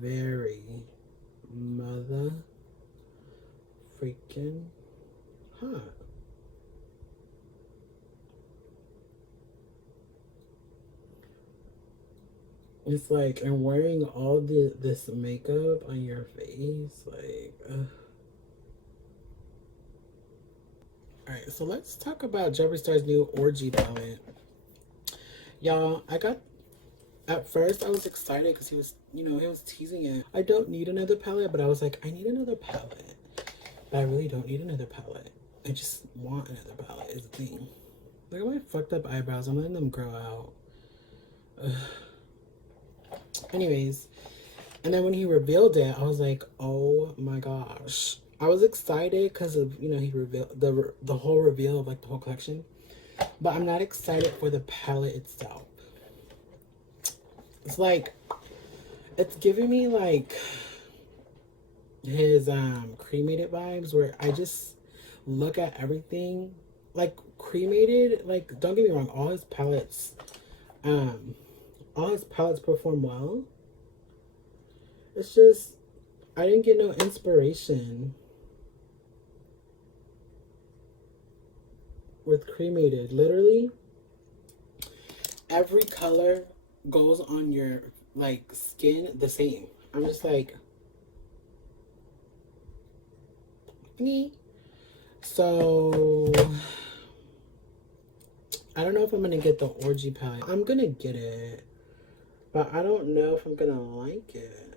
very mother freaking hot. It's like, and wearing all this makeup on your face, like, Alright, so let's talk about Jeffree Star's new Orgy palette. Y'all, at first I was excited because he was, he was teasing it. I don't need another palette, but I was like, I need another palette. But I really don't need another palette. I just want another palette is the thing. Look at my fucked up eyebrows. I'm letting them grow out. Ugh. Anyways, and then when he revealed it, I was like, oh my gosh. I was excited because of, he revealed the whole reveal of like the whole collection. But I'm not excited for the palette itself. It's like, it's giving me like his cremated vibes where I just look at everything like cremated. Like, don't get me wrong, all his palettes perform well. It's just I didn't get no inspiration with cremated. Literally every color goes on your like skin the same. I'm just like, so I don't know if I'm gonna get the Orgy palette. I'm gonna get it, but I don't know if I'm gonna like it.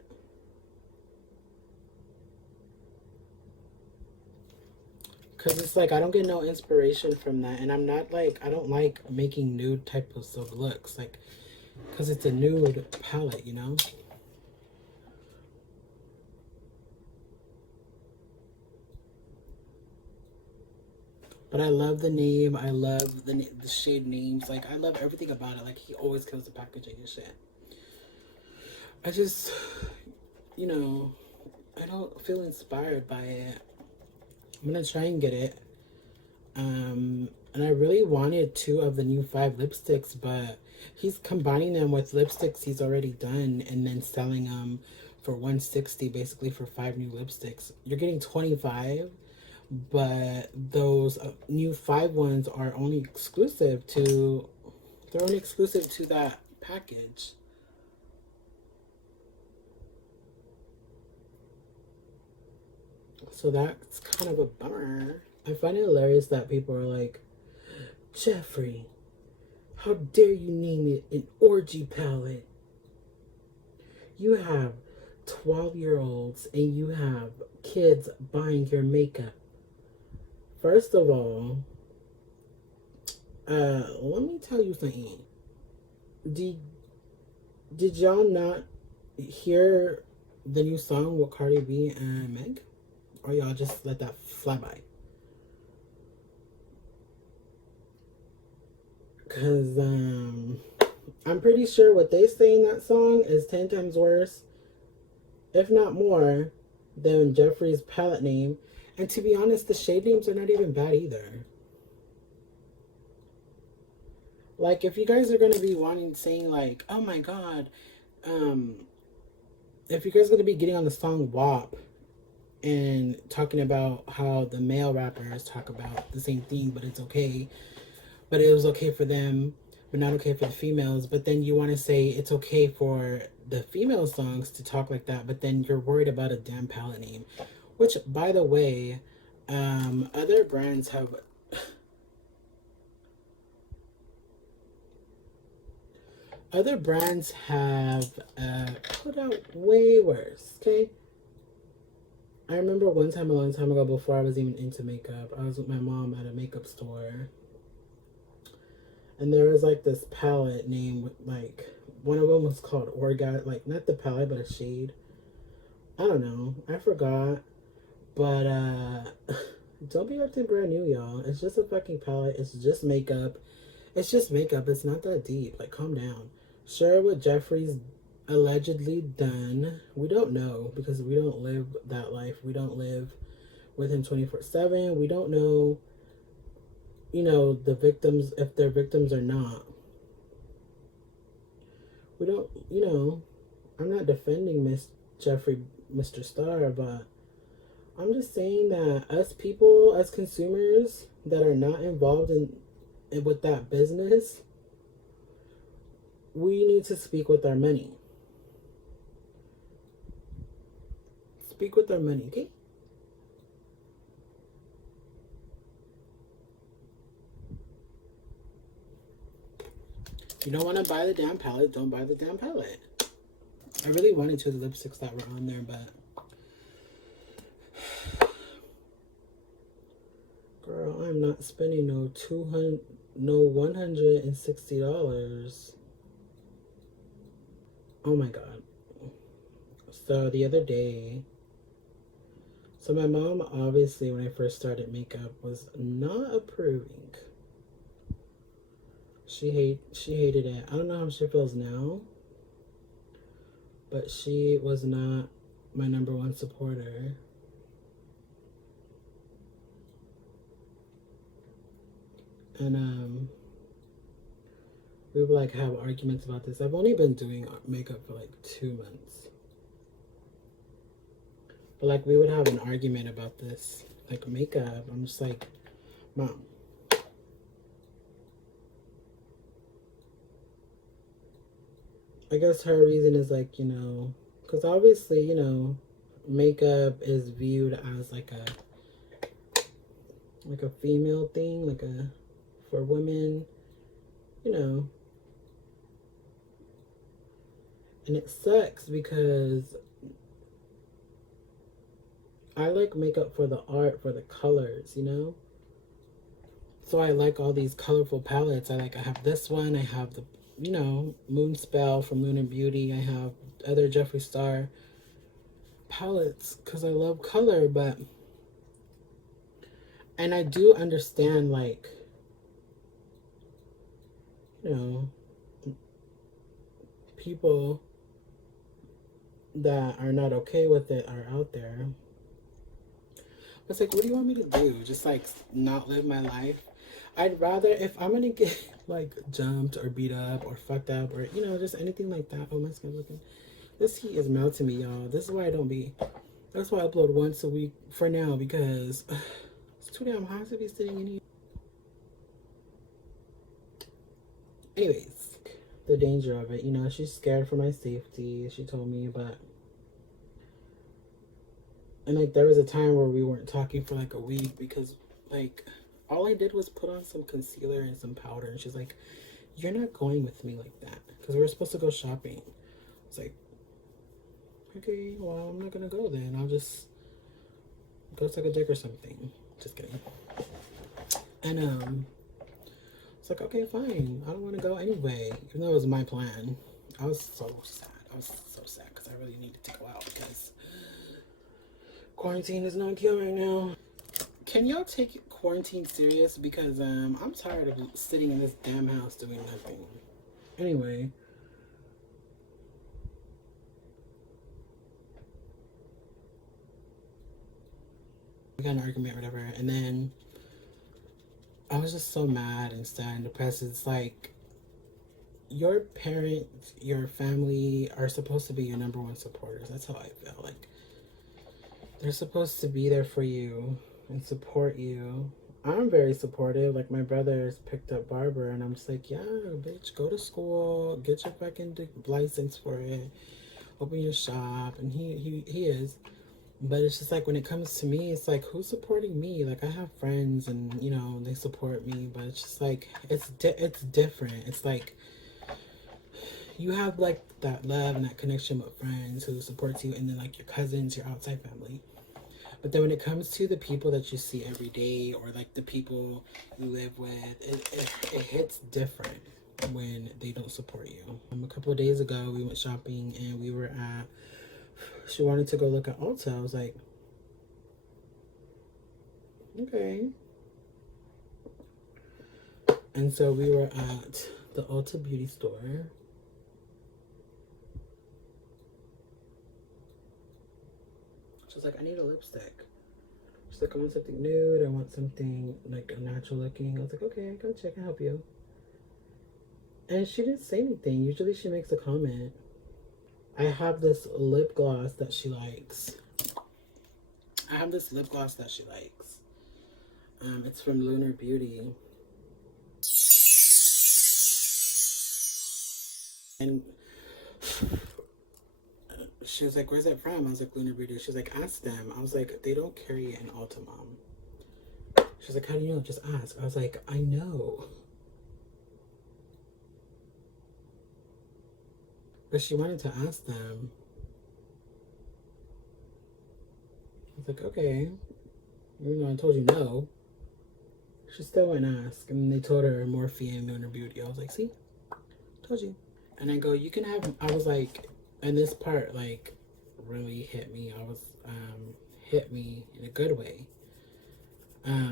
Cause it's like I don't get no inspiration from that, and I'm not like, I don't like making nude types of looks, like, cause it's a nude palette, But I love the name. I love the shade names. Like, I love everything about it. Like, he always kills the packaging and shit. I just, I don't feel inspired by it. I'm gonna try and get it. And I really wanted 2 of the new 5 lipsticks, but he's combining them with lipsticks he's already done and then selling them for $160, basically for 5 new lipsticks. You're getting 25, but those new 5 ones are only exclusive to, they're only exclusive to that package. So that's kind of a bummer. I find it hilarious that people are like, Jeffree, how dare you name it an orgy palette? You have 12-year-olds and you have kids buying your makeup. First of all, let me tell you something. Did y'all not hear the new song with Cardi B and Meg? Or y'all just let that fly by? Because I'm pretty sure what they say in that song is 10 times worse, if not more, than Jeffree's palette name. And to be honest, the shade names are not even bad either. Like, if you guys are going to be saying like, oh my god, if you guys are going to be getting on the song WAP and talking about how the male rappers talk about the same thing, but it's okay, but it was okay for them, but not okay for the females. But then you want to say it's okay for the female songs to talk like that, but then you're worried about a damn palette name. Which, by the way, other brands have put out way worse. Okay, I remember one time a long time ago, before I was even into makeup, I was with my mom at a makeup store. And there was like this palette name, like one of them was called ORGY, like not the palette, but a shade. I don't know. I forgot. But don't be acting brand new, y'all. It's just a fucking palette. It's just makeup. It's just makeup. It's not that deep. Like, calm down. Sure, what Jeffree's allegedly done, we don't know because we don't live that life. We don't live with him 24/7. We don't know, the victims, if they're victims or not. We don't, I'm not defending Miss Jeffree, Mr. Star, but I'm just saying that us people, as consumers that are not involved in with that business, we need to speak with our money. Speak with our money, okay? You don't want to buy the damn palette, don't buy the damn palette. I really wanted to the lipsticks that were on there, but girl, I'm not spending no $160. Oh my god. So the other day, so my mom obviously when I first started makeup was not approving. She hated it. I don't know how she feels now, but she was not my number one supporter. And we would like have arguments about this. I've only been doing makeup for like 2 months. But like we would have an argument about this, like makeup. I'm just like, Mom. I guess her reason is like, you know, because obviously, you know, makeup is viewed as like a female thing, like a for women, you know. And it sucks because I like makeup for the art, for the colors, you know. So I like all these colorful palettes. I have this one. I have the, you know, Moon Spell from Moon and Beauty. I have other Jeffree Star palettes because I love color, but and I do understand like, you know, people that are not okay with it are out there. It's like, what do you want me to do? Just like not live my life? I'd rather, if I'm gonna get like jumped or beat up or fucked up or, you know, just anything like that. Oh, my skin's looking. This heat is melting me, y'all. This is why I don't be. That's why I upload once a week for now, because it's too damn hot to be sitting in here. Anyways, the danger of it, you know, she's scared for my safety. She told me, but. And like there was a time where we weren't talking for like a week because like all I did was put on some concealer and some powder, and she's like, "You're not going with me like that," because we were supposed to go shopping. I was like, "Okay, well I'm not gonna go then. I'll just go suck a dick or something." Just kidding. And it's like, okay, fine. I don't want to go anyway, even though it was my plan. I was so sad. I was so sad because I really needed to go out because quarantine is not cute right now. Can y'all take quarantine serious? Because I'm tired of sitting in this damn house doing nothing. Anyway. We got an argument or whatever, and then I was just so mad and sad and depressed. It's like your parents, your family are supposed to be your number one supporters. That's how I feel. Like they're supposed to be there for you and support you. I'm very supportive. Like my brother's picked up barber, and I'm just like, yeah, bitch, go to school, get your fucking license for it, open your shop, and he is. But it's just like when it comes to me, it's like who's supporting me? Like I have friends, and you know they support me, but it's just like it's different. It's like you have like that love and that connection with friends who supports you, and then like your cousins, your outside family. But then when it comes to the people that you see every day, or like the people you live with, it hits different when they don't support you. A couple of days ago, we went shopping and we were at. She wanted to go look at Ulta. I was like, okay. And so we were at the Ulta beauty store. She's like, I need a lipstick. She's like, I want something nude. I want something like natural looking. I was like, okay, go check and help you. And she didn't say anything. Usually she makes a comment. I have this lip gloss that she likes. It's from Lunar Beauty. And she was like, where's that from? I was like, Lunar Beauty. She was like, ask them. I was like, they don't carry it in Ulta, Mom. She was like, how do you know? Just ask. I was like, I know. But she wanted to ask them. I was like, okay. Even though I told you no. She still went and asked. And they told her Morphe and Lunar Beauty. I was like, see? Told you. And I go, you can have, I was like, and this part, like, really hit me. Hit me in a good way.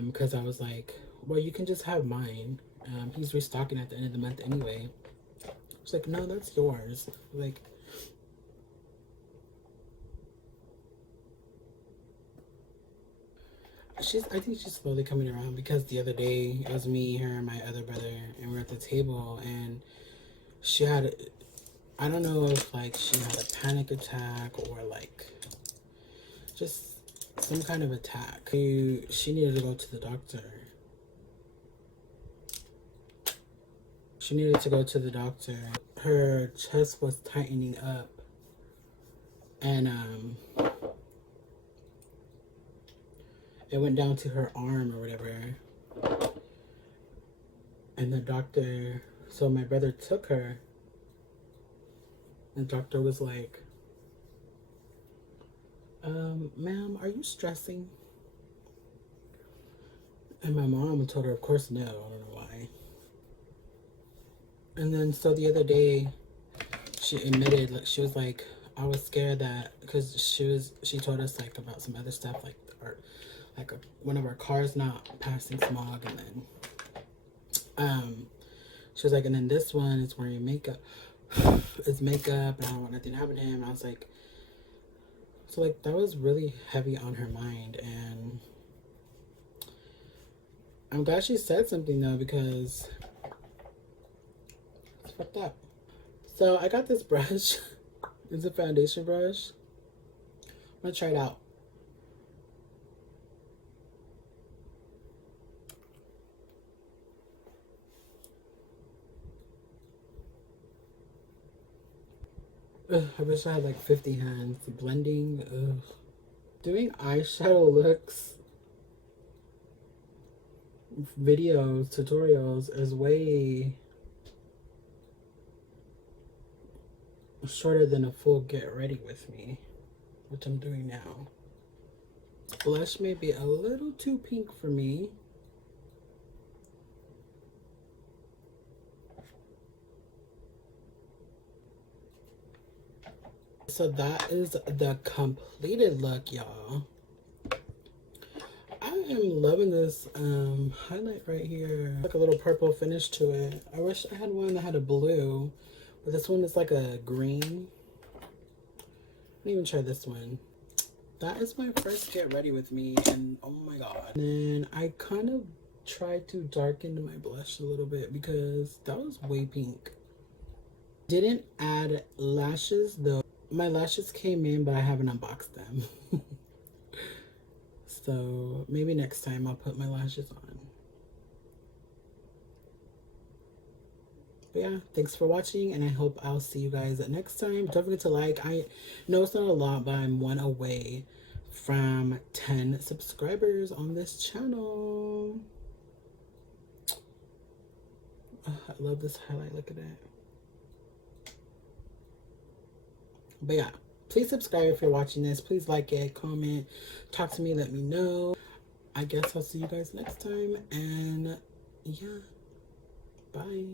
Because I was like, well, you can just have mine. He's restocking at the end of the month anyway. She's like, no, that's yours. Like, I think she's slowly coming around, because the other day it was me, her, and my other brother, and we're at the table, and she had, I don't know if like she had a panic attack or like just some kind of attack. She needed to go to the doctor. Her chest was tightening up, and it went down to her arm or whatever. And the doctor, so my brother took her. The doctor was like, ma'am, are you stressing? And my mom told her, of course, no. I don't know why. And then, so the other day, she admitted, like, she was like, I was scared that, because she told us, like, about some other stuff, like, one of our cars not passing smog, and then, she was like, and then this one is wearing makeup. It's makeup, and I don't want nothing to happen to him. And I was like, so, like, that was really heavy on her mind, and I'm glad she said something, though, because it's fucked up. So, I got this brush. It's a foundation brush. I'm gonna try it out. Ugh, I wish I had like 50 hands. Blending, ugh. Doing eyeshadow looks, videos, tutorials is way shorter than a full get ready with me, which I'm doing now. Blush may be a little too pink for me. So that is the completed look, y'all. I am loving this highlight right here. Like a little purple finish to it. I wish I had one that had a blue, but this one is like a green. Let me even try this one. That is my first get ready with me, and oh my god. And then I kind of tried to darken my blush a little bit because that was way pink. Didn't add lashes though. My lashes came in, but I haven't unboxed them. So maybe next time I'll put my lashes on. But yeah, thanks for watching, and I hope I'll see you guys next time. Don't forget to like. I know it's not a lot, but I'm one away from 10 subscribers on this channel. Oh, I love this highlight. Look at that. But yeah, please subscribe if you're watching this. Please like it, comment, talk to me, let me know. I guess I'll see you guys next time. And yeah, bye.